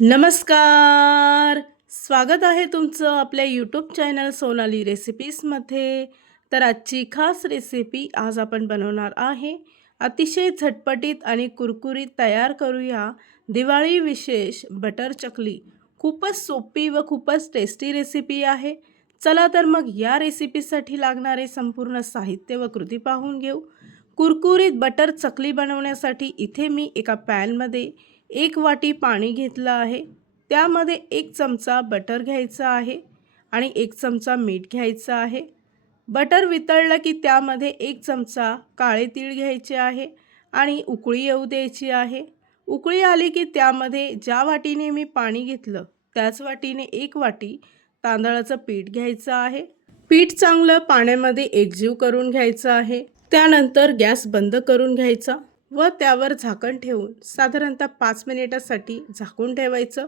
नमस्कार! स्वागत आहे तुमचं आपल्या यूट्यूब चॅनल सोनाली रेसिपीजमध्ये तर आजची खास रेसिपी आज आपण बनवणार आहे. अतिशय झटपटीत आणि कुरकुरीत तयार करूया दिवाळी विशेष बटर चकली. खूपच सोपी व खूपच टेस्टी रेसिपी आहे. चला तर मग या रेसिपीसाठी लागणारे संपूर्ण साहित्य व कृती पाहून घेऊ. कुरकुरीत बटर चकली बनवण्यासाठी इथे मी एका पॅनमध्ये एक वाटी पाणी घेतलं आहे. त्यामध्ये एक चमचा बटर घ्यायचा आहे आणि एक चमचा मीठ घ्यायचं आहे. बटर वितळलं की त्यामध्ये एक चमचा काळे तीळ घ्यायचे आहे आणि उकळी येऊ द्यायची आहे. उकळी आली की त्यामध्ये ज्या वाटीने मी पाणी घेतलं त्याच वाटीने एक वाटी तांदळाचं पीठ घ्यायचं आहे. पीठ चांगलं पाण्यामध्ये एकजीव करून घ्यायचं आहे. त्यानंतर गॅस बंद करून घ्यायचा. व त्यावर झाकण ठेवून साधारणतः पाच मिनिटासाठी झाकून ठेवायचं.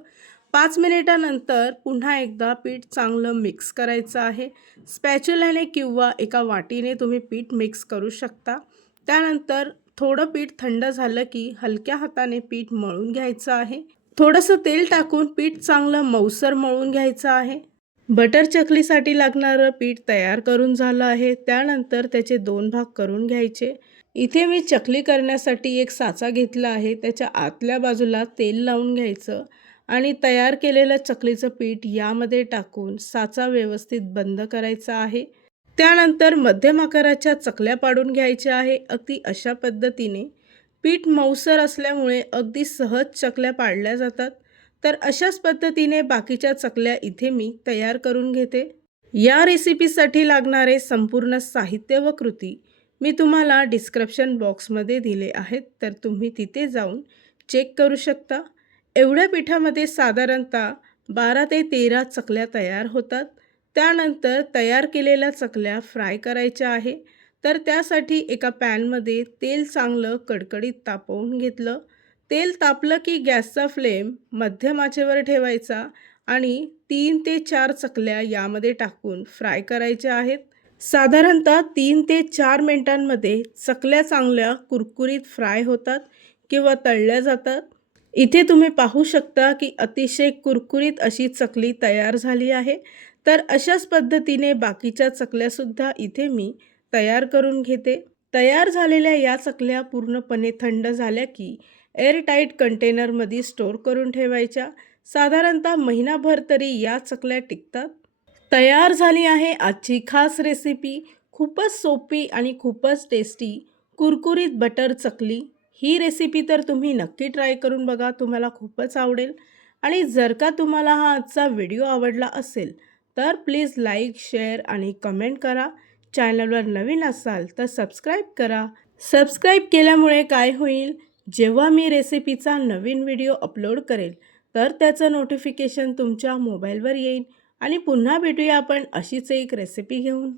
पाच मिनिटानंतर पुन्हा एकदा पीठ चांगलं मिक्स करायचं आहे. स्पॅच्युलाने किंवा एका वाटीने तुम्ही पीठ मिक्स करू शकता. त्यानंतर थोडं पीठ थंड झालं की हलक्या हाताने पीठ मळून घ्यायचं आहे. थोडंसं तेल टाकून पीठ चांगलं मऊसर मळून घ्यायचं आहे. बटर चकलीसाठी लागणारं पीठ तयार करून झालं आहे. त्यानंतर त्याचे दोन भाग करून घ्यायचे. इथे मी चकली करण्यासाठी एक साचा घेतला आहे. त्याच्या आतल्या बाजूला तेल लावून घ्यायचं आणि तयार केलेलं चकलीचं पीठ यामध्ये टाकून साचा व्यवस्थित बंद करायचा आहे. त्यानंतर मध्यम आकाराच्या चकल्या पाडून घ्यायच्या आहे. अगदी अशा पद्धतीने पीठ मऊसर असल्यामुळे अगदी सहज चकल्या पाडल्या जातात. तर अशाच पद्धतीने बाकीच्या चकल्या इथे मी तयार करून घेते. या रेसिपीसाठी लागणारे संपूर्ण साहित्य व कृती मी तुम्हाला डिस्क्रिप्शन बॉक्समध्ये दिले आहेत तर तुम्ही तिथे जाऊन चेक करू शकता. एवढ्या पिठामध्ये साधारणतः बारा ते तेरा चकल्या तयार होतात. त्यानंतर तयार केलेल्या चकल्या फ्राय करायच्या आहे. तर त्यासाठी एका पॅनमध्ये तेल चांगलं कडकडीत तापवून घेतलं. तेल तापलं की गॅसचा फ्लेम मध्यम आचेवर ठेवायचा आणि तीन ते चार चकल्या यामध्ये टाकून फ्राय करायच्या आहेत. साधारणतः तीन ते चार मिनटांमध्ये चकल्या चांगल्या कुरकुरीत फ्राय होतात किंवा तळल्या जातात. इथे तुम्ही पाहू शकता की अतिशय कुरकुरीत अशी चकली तयार झाली आहे. तर अशाच पद्धतीने बाकीच्या चकल्यासुद्धा इथे मी तयार करून घेते. तयार झालेल्या या चकल्या पूर्णपणे थंड झाल्या की एअरटाईट कंटेनरमध्ये स्टोअर करून ठेवायच्या. साधारणतः महिनाभर तरी या चकल्या टिकतात. तयार झाली आहे आजची खास रेसिपी खूपच सोपी आणि खूपच टेस्टी कुरकुरीत बटर चकली. ही रेसिपी तर तुम्ही नक्की ट्राय करून बघा. तुम्हाला खूपच आवडेल. आणि जर का तुम्हाला हा आजचा व्हिडिओ आवडला असेल तर प्लीज लाईक शेअर आणि कमेंट करा. चॅनलवर नवीन असाल तर सबस्क्राईब करा. सबस्क्राईब केल्यामुळे काय होईल? जेव्हा मी रेसिपीचा नवीन व्हिडिओ अपलोड करेल तर त्याचं नोटिफिकेशन तुमच्या मोबाईलवर येईल. आणि पुन्हा भेटूया आपण अशीच एक रेसिपी घेऊन.